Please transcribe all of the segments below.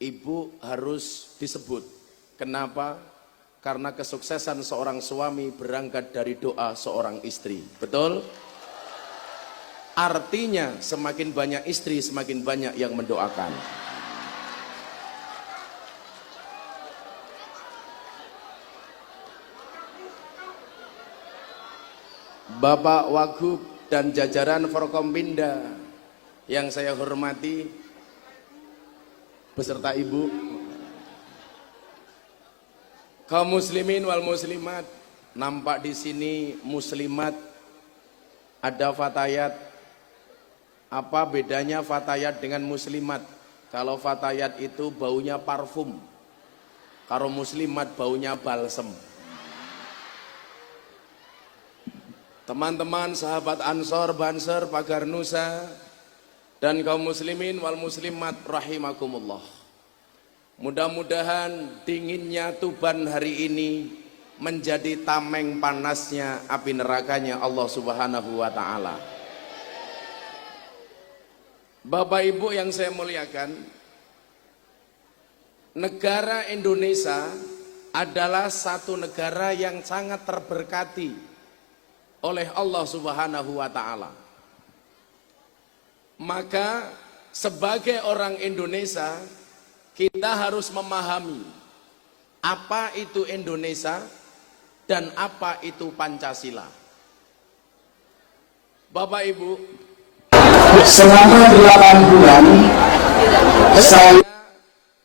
ibu harus disebut. Kenapa? Karena kesuksesan seorang suami berangkat dari doa seorang istri. Betul? Artinya semakin banyak istri, semakin banyak yang mendoakan. Bapak Wagub dan jajaran Forkompinda yang saya hormati beserta ibu, kaum muslimin wal muslimat, nampak di sini muslimat, ada fatayat. Apa bedanya fatayat dengan muslimat? Kalau fatayat itu baunya parfum, kalau muslimat baunya balsem. Teman-teman sahabat Ansor, Banser, Pagar Nusa, dan kaum muslimin wal muslimat rahimakumullah. Mudah-mudahan dinginnya Tuban hari ini menjadi tameng panasnya api nerakanya Allah Subhanahu wa ta'ala. Bapak Ibu yang saya muliakan, negara Indonesia adalah satu negara yang sangat terberkati oleh Allah Subhanahu wa ta'ala. Maka sebagai orang Indonesia, kita harus memahami apa itu Indonesia dan apa itu Pancasila. Bapak Ibu, selama 8 bulan saya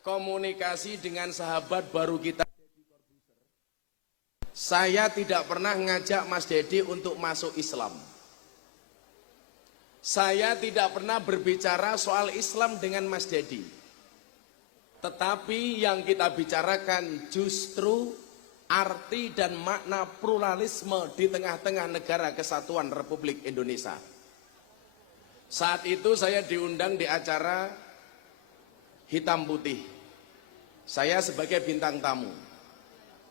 komunikasi dengan sahabat baru kita. Saya tidak pernah ngajak Mas Dedi untuk masuk Islam. Saya tidak pernah berbicara soal Islam dengan Mas Dedi. Tetapi yang kita bicarakan justru arti dan makna pluralisme di tengah-tengah negara kesatuan Republik Indonesia. Saat itu saya diundang di acara Hitam Putih. Saya sebagai bintang tamu.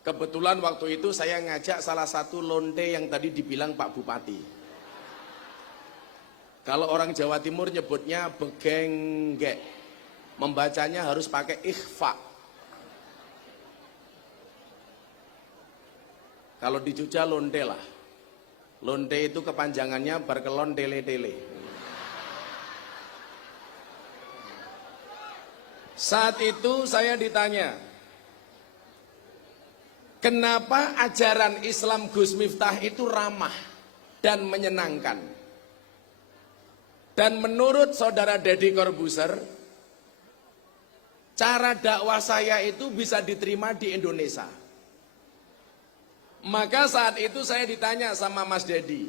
Kebetulan waktu itu saya ngajak salah satu lonte yang tadi dibilang Pak Bupati. Kalau orang Jawa Timur nyebutnya begenggek, membacanya harus pakai ikhfa. Kalau di Jogja lonte lah. Lonte itu kepanjangannya berkelon tele-tele. Saat itu saya ditanya, kenapa ajaran Islam Gus Miftah itu ramah dan menyenangkan? Dan menurut saudara Deddy Corbuzier, cara dakwah saya itu bisa diterima di Indonesia. Maka saat itu saya ditanya sama Mas Deddy,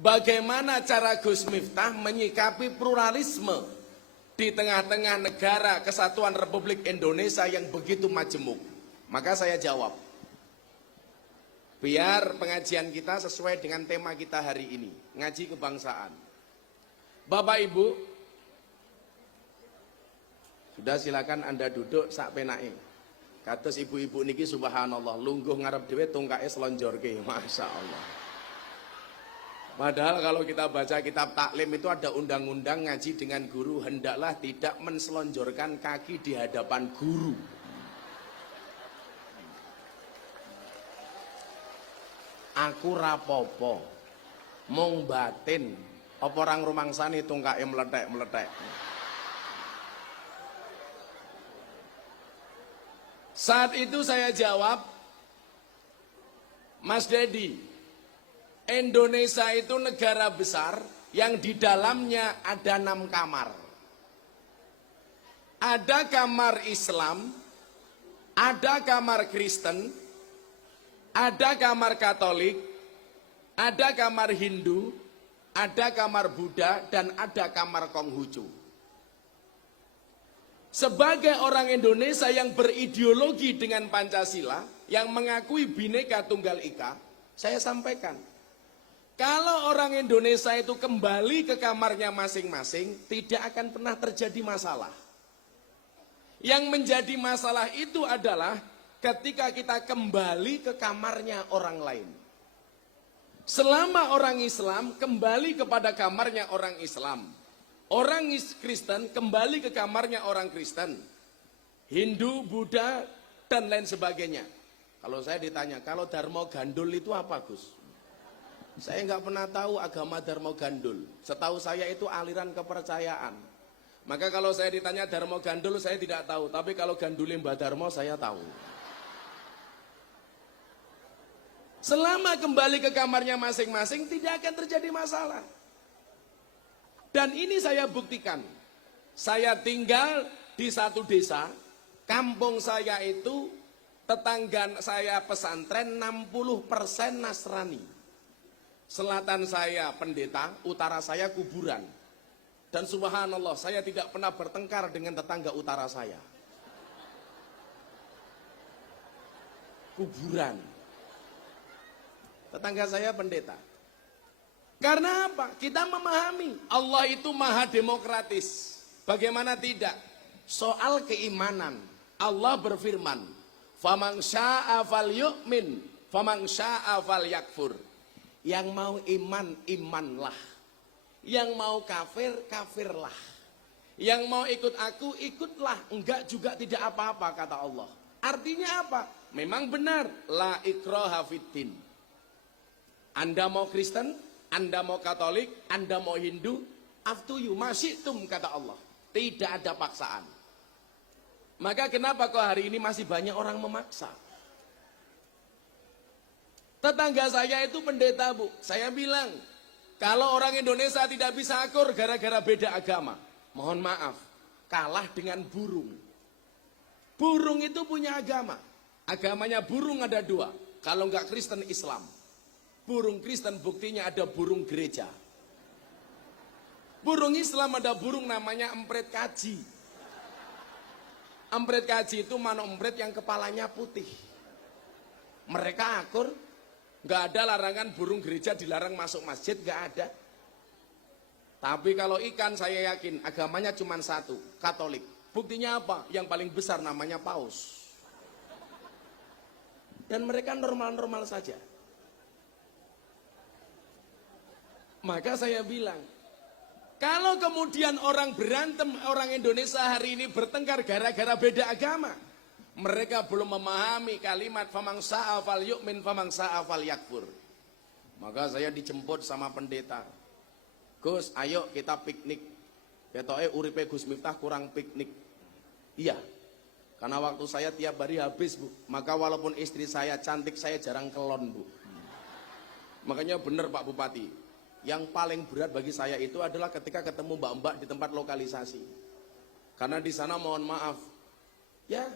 bagaimana cara Gus Miftah menyikapi pluralisme di tengah-tengah negara kesatuan Republik Indonesia yang begitu majemuk? Maka saya jawab, biar pengajian kita sesuai dengan tema kita hari ini, ngaji kebangsaan. Bapak Ibu, sudah silakan Anda duduk sak penake. Kados ibu-ibu niki subhanallah, lungguh ngarep dhewe tungkae slonjorke, Masya Allah. Padahal kalau kita baca kitab taklim itu ada undang-undang ngaji dengan guru, hendaklah tidak menselonjorkan kaki di hadapan guru. Aku rapopo, mung batin, apa orang rumangsani tungkae meletek-meletek. Saat itu saya jawab, Mas Dedi, Indonesia itu negara besar yang di dalamnya ada 6 kamar. Ada kamar Islam, ada kamar Kristen, ada kamar Katolik, ada kamar Hindu, ada kamar Buddha, dan ada kamar Konghucu. Sebagai orang Indonesia yang berideologi dengan Pancasila, yang mengakui Bhinneka Tunggal Ika, saya sampaikan, kalau orang Indonesia itu kembali ke kamarnya masing-masing, tidak akan pernah terjadi masalah. Yang menjadi masalah itu adalah ketika kita kembali ke kamarnya orang lain. Selama orang Islam kembali kepada kamarnya orang Islam, orang Kristen kembali ke kamarnya orang Kristen, Hindu, Buddha, dan lain sebagainya. Kalau saya ditanya, kalau Dharma Gandul itu apa, Gus? Saya nggak pernah tahu agama Dharma Gandul. Setahu saya itu aliran kepercayaan. Maka kalau saya ditanya Dharma Gandul, saya tidak tahu. Tapi kalau Gandulin Mbah Dharma, saya tahu. Selama kembali ke kamarnya masing-masing, tidak akan terjadi masalah. Dan ini saya buktikan. Saya tinggal di satu desa, kampung saya itu, tetangga saya pesantren 60% Nasrani. Selatan saya pendeta, utara saya kuburan. Dan subhanallah, saya tidak pernah bertengkar dengan tetangga utara saya. Kuburan. Tetangga saya pendeta. Karena apa? Kita memahami Allah itu maha demokratis. Bagaimana tidak? Soal keimanan, Allah berfirman, "Faman syaa'a falyu'min, faman syaa'a falyakfur." Yang mau iman, imanlah. Yang mau kafir, kafirlah. Yang mau ikut aku, ikutlah. Enggak juga tidak apa-apa, kata Allah. Artinya apa? Memang benar, la ikraha fiddin. Anda mau Kristen, Anda mau Katolik, Anda mau Hindu, up to you, masyitum, kata Allah. Tidak ada paksaan. Maka kenapa kok hari ini masih banyak orang memaksa? Tetangga saya itu pendeta, Bu. Saya bilang, kalau orang Indonesia tidak bisa akur gara-gara beda agama, mohon maaf, kalah dengan burung. Burung itu punya agama. Agamanya burung ada dua. Kalau enggak Kristen, Islam. Burung Kristen buktinya ada burung gereja. Burung Islam ada burung namanya empret kaji. Empret kaji itu manuk empret yang kepalanya putih. Mereka akur, nggak ada larangan burung gereja dilarang masuk masjid, nggak ada. Tapi kalau ikan saya yakin agamanya cuma satu, Katolik. Buktinya apa? Yang paling besar namanya Paus. Dan mereka normal-normal saja. Maka saya bilang, kalau kemudian orang berantem, orang Indonesia hari ini bertengkar gara-gara beda agama, mereka belum memahami kalimat faman syaa'a falyu'min faman syaa'a falyakfur. Maka saya dijemput sama pendeta. Gus, ayo kita piknik. Ketoke uripe Gus Miftah kurang piknik. Iya. Karena waktu saya tiap hari habis, Bu. Maka walaupun istri saya cantik, saya jarang kelon, Bu. Makanya benar Pak Bupati. Yang paling berat bagi saya itu adalah ketika ketemu mbak-mbak di tempat lokalisasi. Karena di sana mohon maaf, ya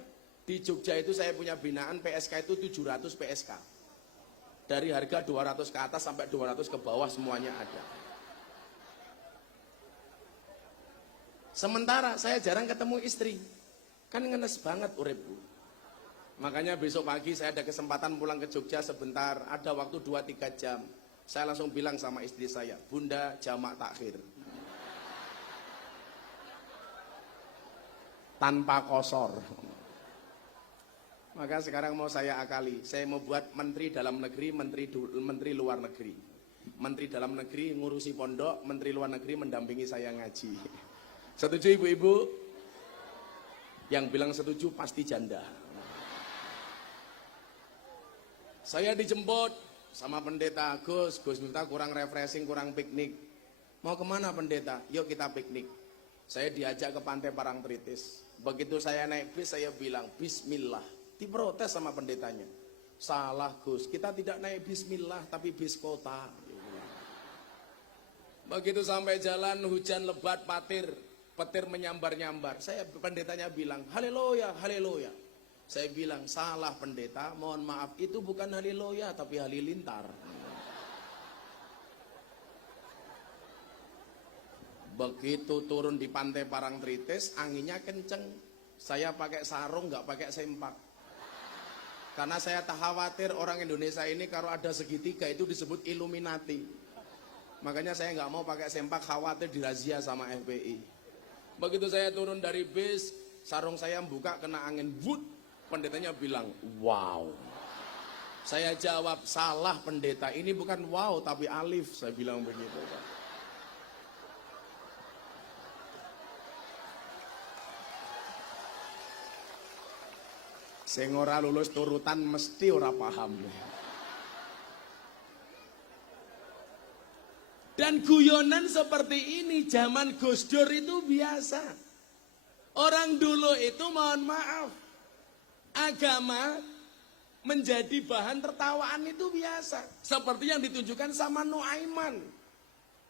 di Jogja itu saya punya binaan PSK itu 700 PSK. Dari harga 200 ke atas sampai 200 ke bawah semuanya ada. Sementara saya jarang ketemu istri. Kan ngenes banget uripku. Makanya besok pagi saya ada kesempatan pulang ke Jogja sebentar, ada waktu 2-3 jam. Saya langsung bilang sama istri saya, Bunda jamak takhir. Tanpa kosor. Maka sekarang mau saya akali, saya mau buat menteri dalam negeri, menteri luar negeri. Menteri dalam negeri ngurusi pondok, menteri luar negeri mendampingi saya ngaji. Setuju ibu-ibu? Yang bilang setuju pasti janda. Saya dijemput sama pendeta, Gus Miftah kurang refreshing, kurang piknik. Mau kemana pendeta? Yuk kita piknik. Saya diajak ke Pantai Parangtritis. Begitu saya naik bis, saya bilang Bismillah. Diprotes sama pendetanya. Salah Gus, kita tidak naik Bismillah tapi bis kota. Begitu sampai jalan hujan lebat petir menyambar-nyambar. Saya pendetanya bilang haleluya, haleluya. Saya bilang, salah pendeta, mohon maaf, itu bukan haleluya tapi halilintar. Begitu turun di Pantai Parangtritis, anginnya kenceng. Saya pakai sarung, nggak pakai sempak. Karena saya tak khawatir orang Indonesia ini kalau ada segitiga itu disebut Illuminati. Makanya saya nggak mau pakai sempak, khawatir dirazia sama FPI. Begitu saya turun dari bis, sarung saya buka kena angin, wut. Pendetanya bilang, wow. Saya jawab, salah pendeta. Ini bukan wow, tapi alif. Saya bilang begitu. Sing ora lulus turutan mesti ora paham. Dan guyonan seperti ini zaman Gus Dur itu biasa. Orang dulu itu mohon maaf, agama menjadi bahan tertawaan itu biasa. Seperti yang ditunjukkan sama Nuaiman.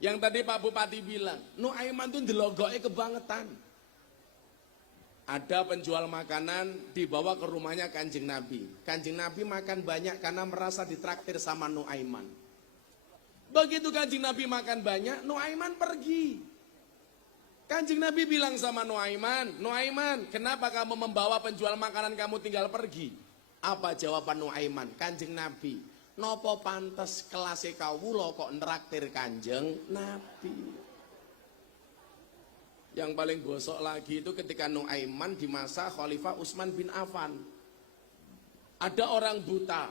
Yang tadi Pak Bupati bilang, Nuaiman itu ndelogoknya kebangetan. Ada penjual makanan dibawa ke rumahnya Kanjeng Nabi. Kanjeng Nabi makan banyak karena merasa ditraktir sama Nuaiman. Begitu Kanjeng Nabi makan banyak, Nuaiman pergi. Kanjeng Nabi bilang sama Nuaiman, Nuaiman, kenapa kamu membawa penjual makanan kamu tinggal pergi? Apa jawaban Nuaiman? Kanjeng Nabi, nopo pantes kelasé kawula kok nraktir Kanjeng Nabi. Yang paling gosok lagi itu ketika Nuaiman di masa Khalifah Utsman bin Affan. Ada orang buta,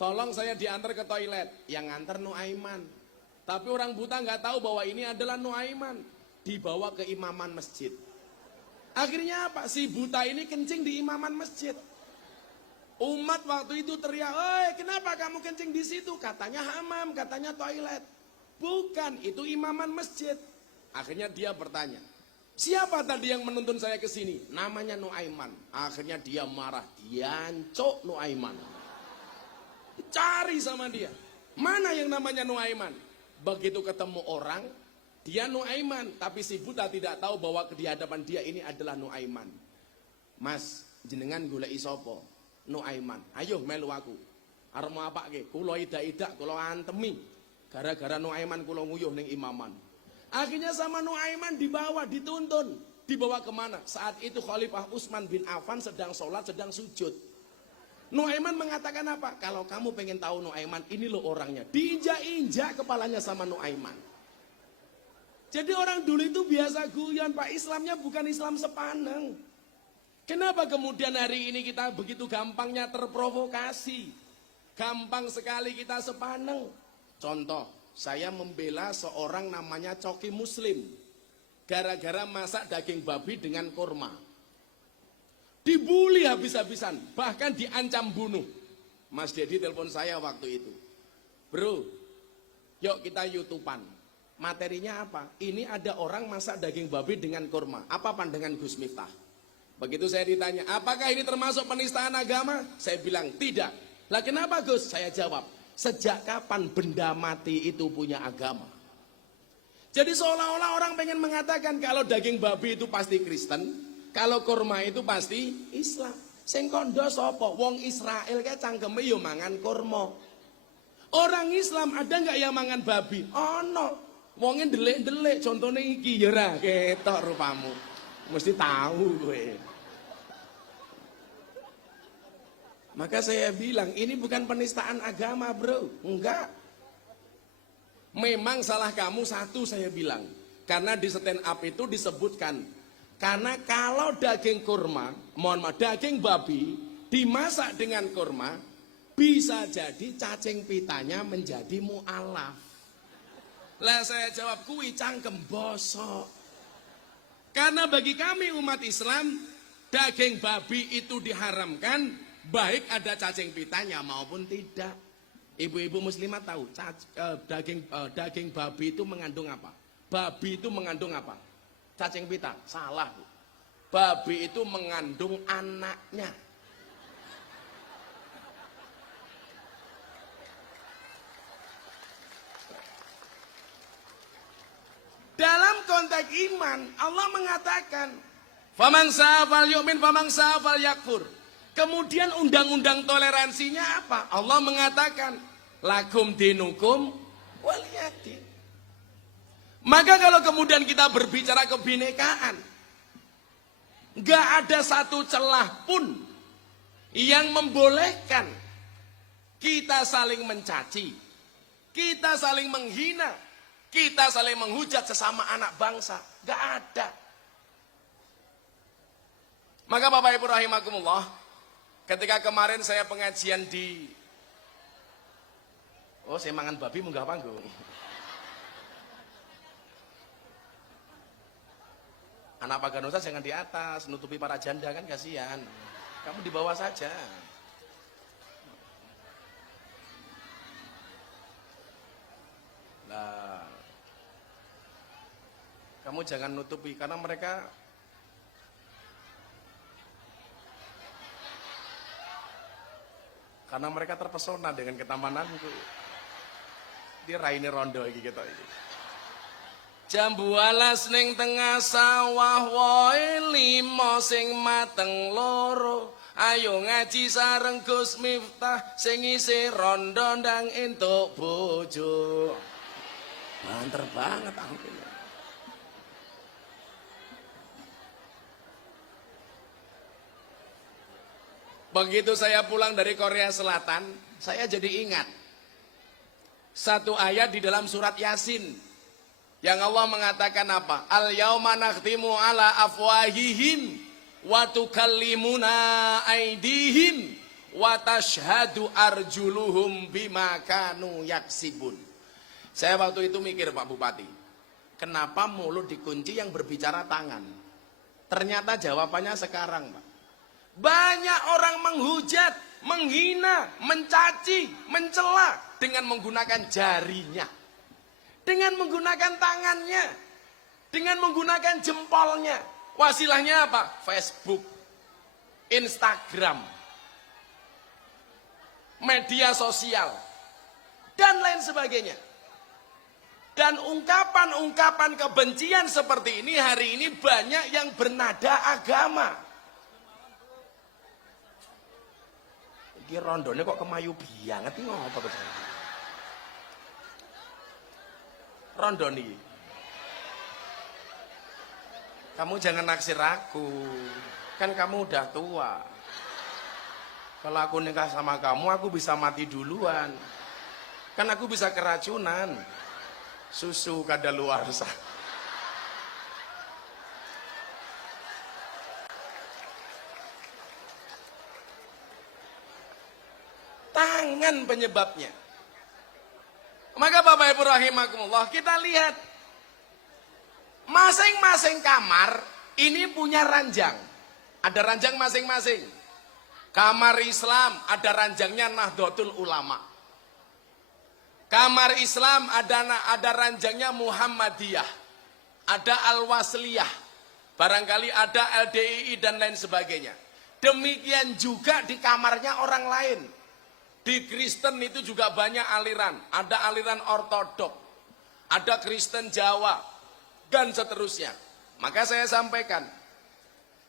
tolong saya diantar ke toilet. Yang nganter Nuaiman. Tapi orang buta nggak tahu bahwa ini adalah Nuaiman. Dibawa ke imaman masjid. Akhirnya apa? Si buta ini kencing di imaman masjid. Umat waktu itu teriak, "Oi, kenapa kamu kencing di situ?" Katanya hamam, katanya toilet. Bukan, itu imaman masjid. Akhirnya dia bertanya, "Siapa tadi yang menuntun saya ke sini?" Namanya Nuaiman. Akhirnya dia marah, diancok Nuaiman. Cari sama dia. Mana yang namanya Nuaiman? Begitu ketemu orang, dia Nuaiman, tapi si buta tidak tahu bahwa di hadapan dia ini adalah Nuaiman. "Mas, jenengan goleki sapa?" "Nuaiman." "Ayo melu aku." "Arep mau apake?" "Kula idak-idak, kula antemi. Gara-gara Nuaiman kula nguyuh ning imaman." Akhirnya sama Nuaiman dibawa, dituntun. Dibawa kemana? Saat itu Khalifah Utsman bin Affan sedang sholat, sedang sujud. Nuaiman mengatakan apa? "Kalau kamu pengen tahu Nuaiman, ini loh orangnya." Diinjak-injak kepalanya sama Nuaiman. Jadi orang dulu itu biasa guyon, Pak. Islamnya bukan Islam sepaneng. Kenapa kemudian hari ini kita begitu gampangnya terprovokasi? Gampang sekali kita sepaneng. Contoh, saya membela seorang namanya Coki Muslim. Gara-gara masak daging babi dengan kurma. Dibully habis-habisan, bahkan diancam bunuh. Mas Dedi telepon saya waktu itu. "Bro, yuk kita YouTubean." Materinya apa? Ini ada orang masak daging babi dengan kurma. Apa pandangan Gus Miftah? Begitu saya ditanya, apakah ini termasuk penistaan agama? Saya bilang tidak. Lah kenapa Gus? Saya jawab, sejak kapan benda mati itu punya agama? Jadi seolah-olah orang pengen mengatakan kalau daging babi itu pasti Kristen, kalau kurma itu pasti Islam. Sing kondo sapa? Wong Israel kae cangkeme yo mangan kurma. Orang Islam ada nggak yang mangan babi? Ono. Wonge ndelik-ndelik, contone iki ya ra ketok rupamu. Mesti tahu gue. Maka saya bilang ini bukan penistaan agama, bro. Enggak. Memang salah kamu satu, saya bilang. Karena di stand up itu disebutkan, karena kalau daging kurma, mohon maaf, daging babi dimasak dengan kurma, bisa jadi cacing pitanya menjadi mu'alaf. Lah saya jawab, kuwi cangkem bosok. Karena bagi kami umat Islam, daging babi itu diharamkan, baik ada cacing pitanya maupun tidak. Ibu-ibu muslimat tahu daging babi itu mengandung apa? Babi itu mengandung apa? Cacing pita? Salah, Bu. Babi itu mengandung anaknya. Dalam konteks iman, Allah mengatakan, "Faman sa'afal yu'min, faman sa'afal yakfur." Kemudian undang-undang toleransinya apa? Allah mengatakan, "Lakum dinukum waliyadin." Maka kalau kemudian kita berbicara kebinekaan, nggak ada satu celah pun yang membolehkan kita saling mencaci, kita saling menghina, kita saling menghujat sesama anak bangsa. Nggak ada. Maka Bapak Ibu rahimakumullah, ketika kemarin saya pengajian di saya mangan babi munggah panggung. Anak Paganusa jangan di atas, nutupi para janda kan kasihan. Kamu di bawah saja. Nah, kamu jangan nutupi karena mereka terpesona dengan ketamananku. Dia raine rondo iki ketok iki. Jambu alas ning tengah sawah wae limo sing mateng loro. Ayo ngaji sareng Gus Miftah sing isih rondo ndang entuk bojo. Banter banget aku. Begitu saya pulang dari Korea Selatan, saya jadi ingat satu ayat di dalam surat Yasin yang Allah mengatakan apa? Al yauma nakhtimu ala afwahihim wa tukallimuna aydihim wa tashhadu arjuluhum bima kanu yaksibun. Saya waktu itu mikir Pak Bupati, kenapa mulut dikunci yang berbicara tangan? Ternyata jawabannya sekarang Pak. Banyak orang menghujat, menghina, mencaci, mencela dengan menggunakan jarinya, dengan menggunakan tangannya, dengan menggunakan jempolnya. Wasilahnya apa? Facebook, Instagram, media sosial, dan lain sebagainya. Dan ungkapan-ungkapan kebencian seperti ini hari ini banyak yang bernada agama. Iki rondone kok kemayu banget iki ngopo to? Rondoni. Kamu jangan naksir aku. Kan kamu udah tua. Kalau aku nikah sama kamu, aku bisa mati duluan. Kan aku bisa keracunan. Susu kadaluarsa. Tangan penyebabnya. Maka Bapak Ibu rahimakumullah, kita lihat masing-masing kamar ini punya ranjang. Ada ranjang masing-masing. Kamar Islam ada ranjangnya Nahdlatul Ulama. Kamar Islam ada ranjangnya Muhammadiyah. Ada Al-Wasliyah. Barangkali ada LDII dan lain sebagainya. Demikian juga di kamarnya orang lain. Di Kristen itu juga banyak aliran. Ada aliran ortodok, ada Kristen Jawa, dan seterusnya. Maka saya sampaikan,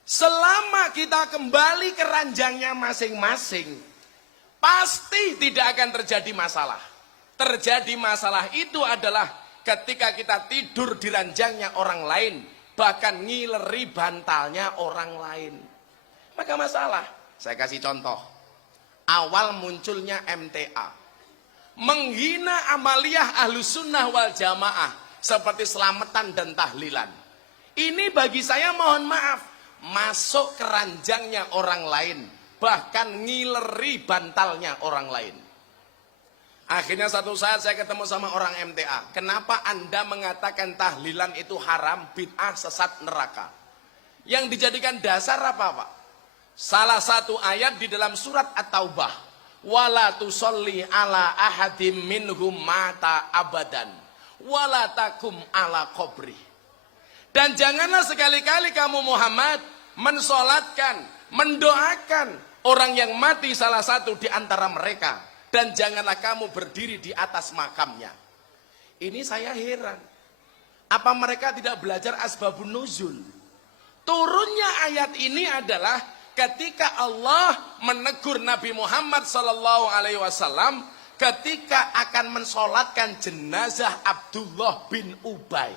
selama kita kembali ke ranjangnya masing-masing, pasti tidak akan terjadi masalah. Terjadi masalah itu adalah ketika kita tidur di ranjangnya orang lain, bahkan ngileri bantalnya orang lain. Maka masalah. Saya kasih contoh. Awal munculnya MTA, menghina amaliyah Ahlus Sunnah wal Jamaah seperti selamatan dan tahlilan. Ini bagi saya mohon maaf, masuk ke ranjangnya orang lain, bahkan ngileri bantalnya orang lain. Akhirnya satu saat saya ketemu sama orang MTA. Kenapa Anda mengatakan tahlilan itu haram, bid'ah, sesat, neraka? Yang dijadikan dasar apa Pak? Salah satu ayat di dalam surat At-Taubah, wala tusolli ala ahadim minhum mata abadan wala takum ala qabri. Dan janganlah sekali-kali kamu Muhammad mensolatkan, mendoakan orang yang mati salah satu di antara mereka, dan janganlah kamu berdiri di atas makamnya. Ini saya heran, apa mereka tidak belajar asbabun nuzul? Turunnya ayat ini adalah ketika Allah menegur Nabi Muhammad SAW ketika akan mensolatkan jenazah Abdullah bin Ubay.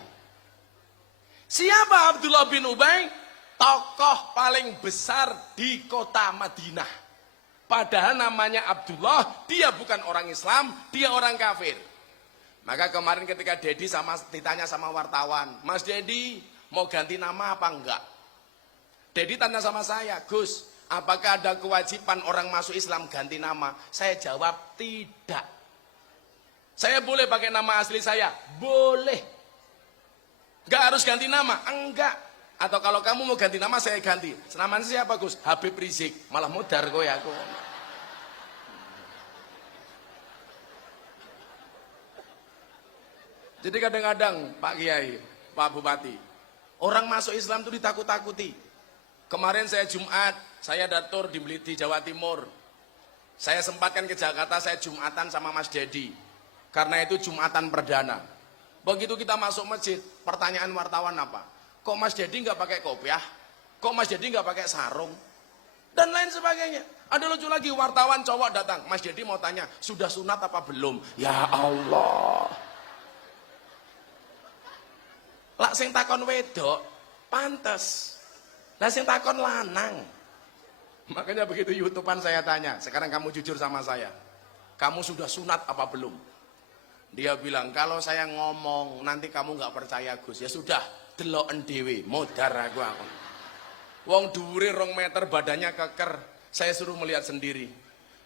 Siapa Abdullah bin Ubay? Tokoh paling besar di kota Madinah. Padahal namanya Abdullah, dia bukan orang Islam, dia orang kafir. Maka kemarin ketika Dedi ditanya sama wartawan, Mas Dedi mau ganti nama apa enggak? Dedi tanya sama saya, Gus, apakah ada kewajiban orang masuk Islam ganti nama? Saya jawab tidak. Saya boleh pakai nama asli saya? Boleh. Enggak harus ganti nama? Enggak. Atau kalau kamu mau ganti nama, saya ganti. Namanya siapa Gus? Habib Rizik. Malah mudar kok ya aku. Jadi kadang-kadang Pak Kiai, Pak Bupati, orang masuk Islam itu ditakut-takuti. Kemarin saya Jumat, saya datur di Jawa Timur. Saya sempatkan ke Jakarta, saya Jumatan sama Mas Dedi. Karena itu Jumatan perdana. Begitu kita masuk masjid, pertanyaan wartawan apa? Kok Mas Dedi nggak pakai kopiah? Kok Mas Dedi nggak pakai sarung? Dan lain sebagainya. Ada lucu lagi, wartawan cowok datang. Mas Dedi mau tanya, sudah sunat apa belum? Ya Allah. Lah sing takon wedok, pantes. Lah sing takon lanang. Makanya begitu YouTubean saya tanya, sekarang kamu jujur sama saya. Kamu sudah sunat apa belum? Dia bilang, kalau saya ngomong nanti kamu nggak percaya Gus. Ya sudah, deloken dhewe, modar aku. Wong dhuwure 2 meter, badannya keker. Saya suruh melihat sendiri.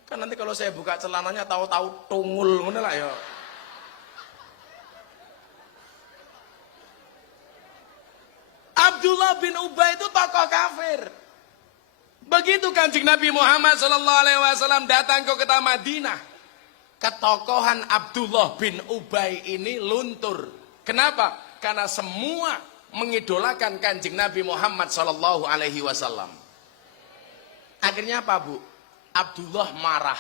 Kan nanti kalau saya buka celananya tahu-tahu tungul ngono lah ya. Abdullah bin Ubay itu tokoh kafir. Begitu Kanjeng Nabi Muhammad SAW datang ke kota Madinah, ketokohan Abdullah bin Ubay ini luntur. Kenapa? Karena semua mengidolakan Kanjeng Nabi Muhammad SAW. Akhirnya apa, Bu? Abdullah marah.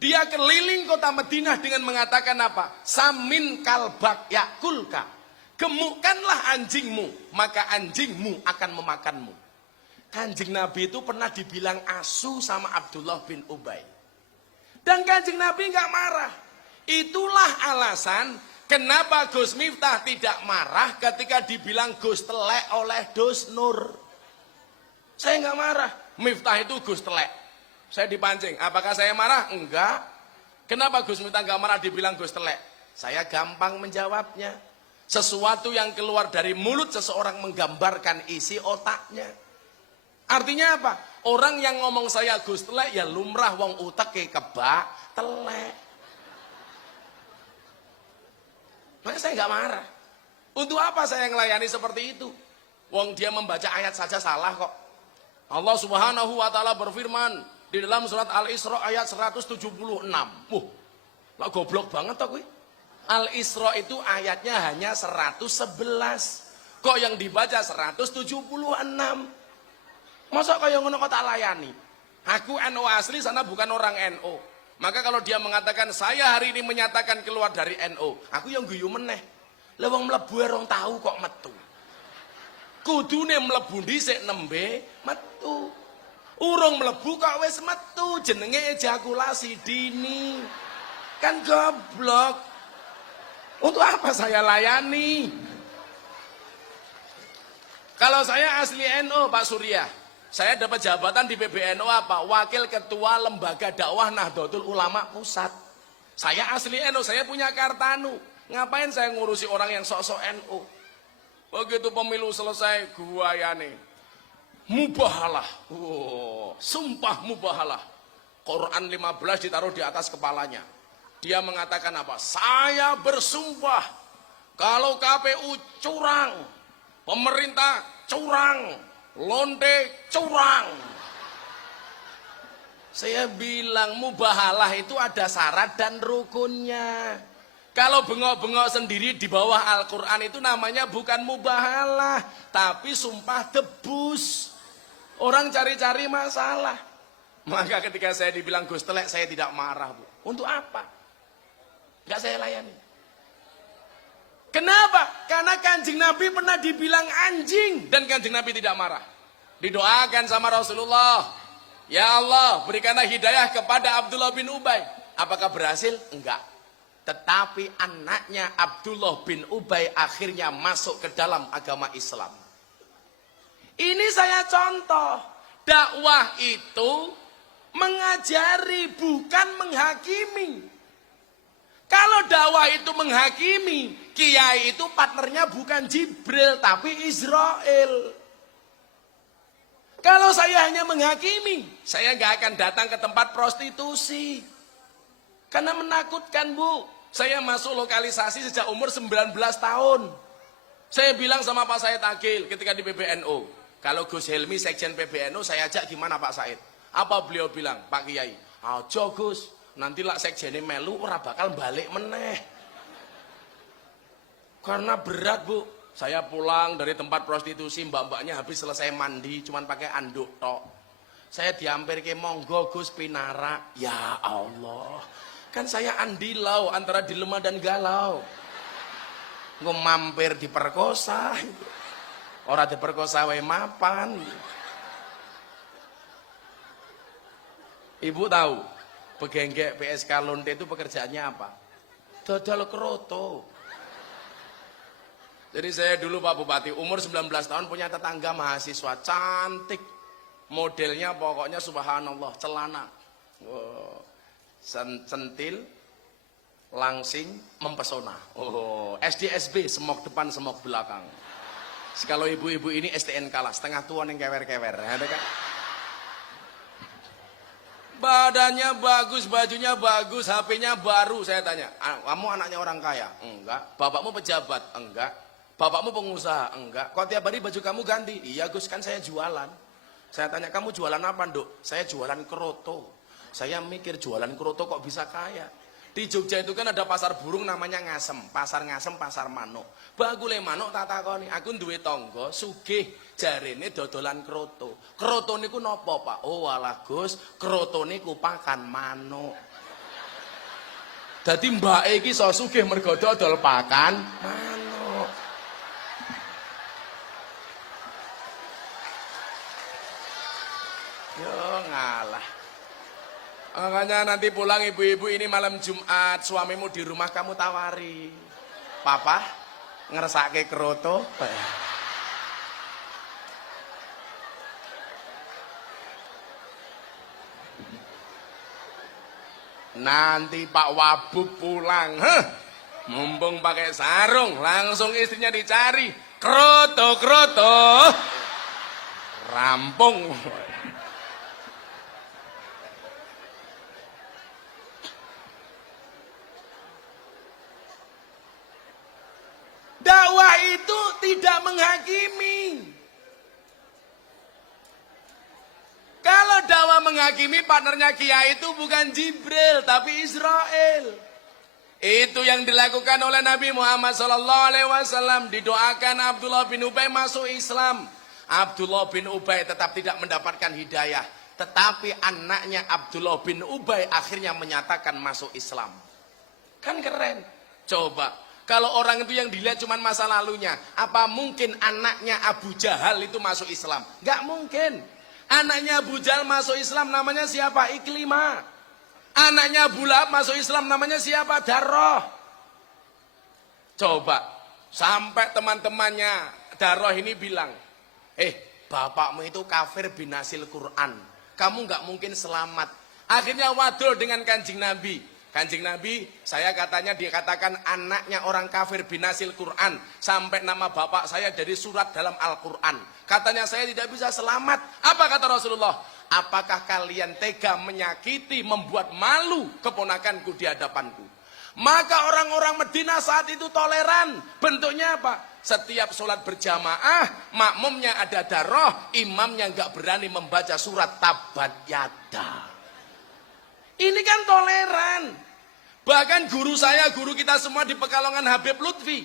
Dia keliling kota Madinah dengan mengatakan apa? Samin kalbak yakulka. Gemukkanlah anjingmu, maka anjingmu akan memakanmu. Kanjeng Nabi itu pernah dibilang asu sama Abdullah bin Ubay. Dan Kanjeng Nabi nggak marah. Itulah alasan kenapa Gus Miftah tidak marah ketika dibilang Gus Telek oleh Dus Nur. Saya nggak marah. Miftah itu Gus Telek. Saya dipancing. Apakah saya marah? Enggak. Kenapa Gus Miftah nggak marah dibilang Gus Telek? Saya gampang menjawabnya. Sesuatu yang keluar dari mulut seseorang menggambarkan isi otaknya. Artinya apa? Orang yang ngomong saya Gus Telek ya lumrah wong uteke kebak telek. Makanya saya nggak marah. Untuk apa saya ngelayani seperti itu? Wong dia membaca ayat saja salah kok. Allah Subhanahu wa taala berfirman di dalam surat Al-Isra ayat 176. Lah goblok banget toh kuwi. Al-Isra itu ayatnya hanya 111. Kok yang dibaca 176? Masa kaya ngono kok tak layani? Aku NU asli, sana bukan orang NU. Maka kalau dia mengatakan saya hari ini menyatakan keluar dari NU, aku yang guyu meneh. Lah wong mlebu rong tahu kok metu. Kudune mlebu dhisik nembe metu. Urung mlebu kok wis metu, jenenge ejakulasi dini. Kan goblok. Untuk apa saya layani? Kalau saya asli NU Pak Surya, saya dapat jabatan di PBNU apa? Wakil Ketua Lembaga Dakwah Nahdlatul Ulama Pusat. Saya asli NU, saya punya kartanu. Ngapain saya ngurusi orang yang sok-sok NU? Begitu pemilu selesai, guayane. Mubahalah. Sumpah mubahalah. Quran 15 ditaruh di atas kepalanya. Dia mengatakan apa? Saya bersumpah kalau KPU curang, pemerintah curang, londe curang. Saya bilang mubahalah itu ada syarat dan rukunnya. Kalau bengok-bengok sendiri di bawah Al-Quran itu namanya bukan mubahalah, tapi sumpah debus. Orang cari-cari masalah. Maka ketika saya dibilang Gus Telek, saya tidak marah, Bu. Untuk apa? Enggak saya layani. Kenapa? Karena Kanjeng Nabi pernah dibilang anjing dan Kanjeng Nabi tidak marah. Didoakan sama Rasulullah, ya Allah berikanlah hidayah kepada Abdullah bin Ubay. Apakah berhasil? Enggak. Tetapi anaknya Abdullah bin Ubay akhirnya masuk ke dalam agama Islam. Ini saya contoh. Dakwah itu mengajari, bukan menghakimi. Kalau dakwah itu menghakimi, kiai itu partnernya bukan Jibril tapi Israel. Kalau saya hanya menghakimi, saya nggak akan datang ke tempat prostitusi. Karena menakutkan, Bu. Saya masuk lokalisasi sejak umur 19 tahun. Saya bilang sama Pak Said Akil ketika di PBNU, kalau Gus Helmi sekjen PBNU saya ajak gimana Pak Said? Apa beliau bilang? Pak Kiai, aja Gus, nanti lah sekjennya melu ora bakal balik meneh. Karena berat Bu, saya pulang dari tempat prostitusi, mbak-mbaknya habis selesai mandi, cuman pakai anduk tok. Saya diampir ke monggo Gus pinara, ya Allah, kan saya andilau antara dilema dan galau. Gue mampir diperkosa, orang diperkosa wae mapan. Ibu tahu, pegenggek PSK Lonte itu pekerjaannya apa? Dodol kroto. Jadi saya dulu Pak Bupati, umur 19 tahun punya tetangga mahasiswa cantik. Modelnya pokoknya subhanallah, celana. Wow. Centil, langsing, mempesona. Oh, SD-SB, semok depan, semok belakang. Kalau ibu-ibu ini STNK lah, setengah tua yang kewer-kewer. Ada kan? Badannya bagus, bajunya bagus, HP-nya baru. Saya tanya, kamu anaknya orang kaya? Enggak. Bapakmu pejabat? Enggak. Bapakmu pengusaha? Enggak. Kok tiap hari baju kamu ganti? Iya Gus, kan saya jualan. Saya tanya, kamu jualan apa Nduk? Saya jualan kroto. Saya mikir jualan kroto kok bisa kaya. Di Jogja itu kan ada pasar burung namanya Ngasem. Pasar Ngasem, pasar manuk. Bagule manuk tak takoni, aku duwe tangga sugih jarene dodolan kroto. Kroto niku napa, Pak? Oh walah Gus, kroto niku pakan manuk. Dadi mbake iki iso sugih mergo dodol pakan manuk. Yo ngalah. Makanya nanti pulang ibu-ibu ini malam Jumat, suamimu di rumah kamu tawari. Papa, ngersake kroto. Nanti Pak Wabub pulang, mumpung pakai sarung, langsung istrinya dicari. Kroto, kroto. Rampung. Dakwah itu tidak menghakimi. Kalau dakwah menghakimi, partnernya Kiai itu bukan Jibril tapi Israel. Itu yang dilakukan oleh Nabi Muhammad SAW. Didoakan Abdullah bin Ubay masuk Islam. Abdullah bin Ubay tetap tidak mendapatkan hidayah, tetapi anaknya Abdullah bin Ubay akhirnya menyatakan masuk Islam. Kan keren. Coba kalau orang itu yang dilihat cuma masa lalunya, apa mungkin anaknya Abu Jahal itu masuk Islam? Gak mungkin. Anaknya Abu Jahal masuk Islam namanya siapa? Iklimah. Anaknya Abu Lahab masuk Islam namanya siapa? Darroh. Coba sampai teman-temannya Darroh ini bilang, bapakmu itu kafir binasil Quran, kamu gak mungkin selamat. Akhirnya wadul dengan Kanjeng Nabi. Kanjeng Nabi, saya katanya dikatakan anaknya orang kafir binasil Quran. Sampai nama bapak saya dari surat dalam Al-Quran. Katanya saya tidak bisa selamat. Apa kata Rasulullah? Apakah kalian tega menyakiti, membuat malu keponakanku di hadapanku? Maka orang-orang Madinah saat itu toleran. Bentuknya apa? Setiap sholat berjamaah, makmumnya ada darah, imamnya nggak berani membaca surat Tabat Yada. Ini kan toleran. Bahkan guru saya, guru kita semua di Pekalongan Habib Lutfi,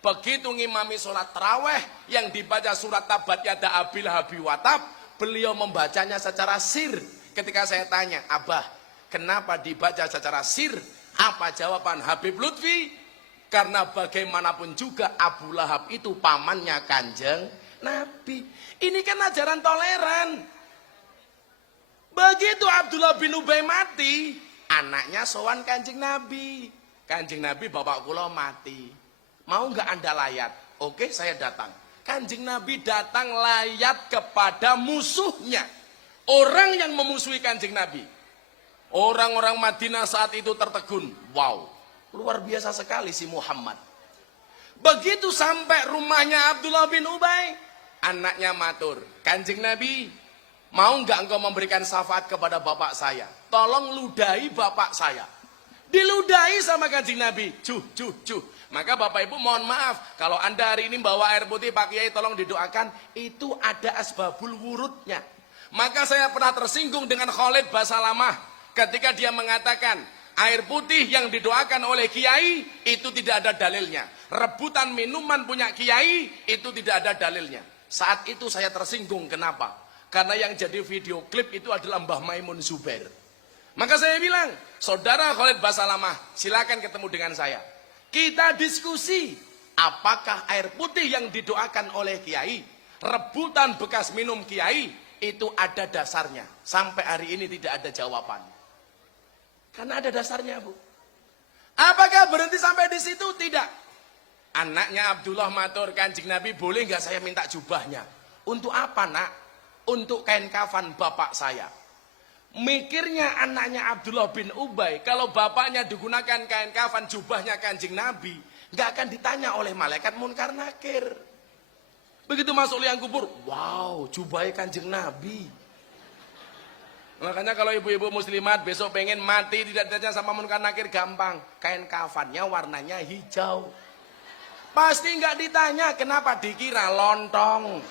begitu ngimami sholat taraweh yang dibaca surat Tabat Yada Abil Habi Watab, beliau membacanya secara sir. Ketika saya tanya, Abah, kenapa dibaca secara sir? Apa jawaban Habib Lutfi? Karena bagaimanapun juga Abu Lahab itu pamannya Kanjeng Nabi. Ini kan ajaran toleran. Begitu Abdullah bin Ubay mati, anaknya sowan Kanjeng Nabi. Kanjeng Nabi, bapak kula mati. Mau nggak Anda layat? Oke, saya datang. Kanjeng Nabi datang layat kepada musuhnya. Orang yang memusuhi Kanjeng Nabi. Orang-orang Madinah saat itu tertegun. Wow, luar biasa sekali si Muhammad. Begitu sampai rumahnya Abdullah bin Ubay, anaknya matur, Kanjeng Nabi, mau nggak engkau memberikan syafaat kepada bapak saya? Tolong ludahi bapak saya. Diludahi sama Kanjeng Nabi. Cuh. Maka Bapak Ibu mohon maaf, kalau Anda hari ini bawa air putih Pak Kiai tolong didoakan, itu ada asbabul wurudnya. Maka saya pernah tersinggung dengan Khalid Basalamah ketika dia mengatakan air putih yang didoakan oleh Kiai itu tidak ada dalilnya. Rebutan minuman punya Kiai itu tidak ada dalilnya. Saat itu saya tersinggung, kenapa? Karena yang jadi video klip itu adalah Mbah Maimun Zubair. Maka saya bilang, saudara Khalid Basalamah, silakan ketemu dengan saya. Kita diskusi, apakah air putih yang didoakan oleh Kiai, rebutan bekas minum Kiai, itu ada dasarnya. Sampai hari ini tidak ada jawaban. Karena ada dasarnya, Bu. Apakah berhenti sampai di situ? Tidak. Anaknya Abdullah matur, Kanjeng Nabi boleh nggak saya minta jubahnya? Untuk apa, Nak? Untuk kain kafan bapak saya. Mikirnya anaknya Abdullah bin Ubay, kalau bapaknya digunakan kain kafan jubahnya Kanjeng Nabi, nggak akan ditanya oleh malaikat munkar nakir. Begitu masuk liang kubur, wow, jubahnya Kanjeng Nabi. Makanya kalau ibu-ibu muslimat besok pengen mati tidak ditanya sama munkar nakir, gampang. Kain kafannya warnanya hijau. Pasti nggak ditanya, kenapa? Dikira lontong.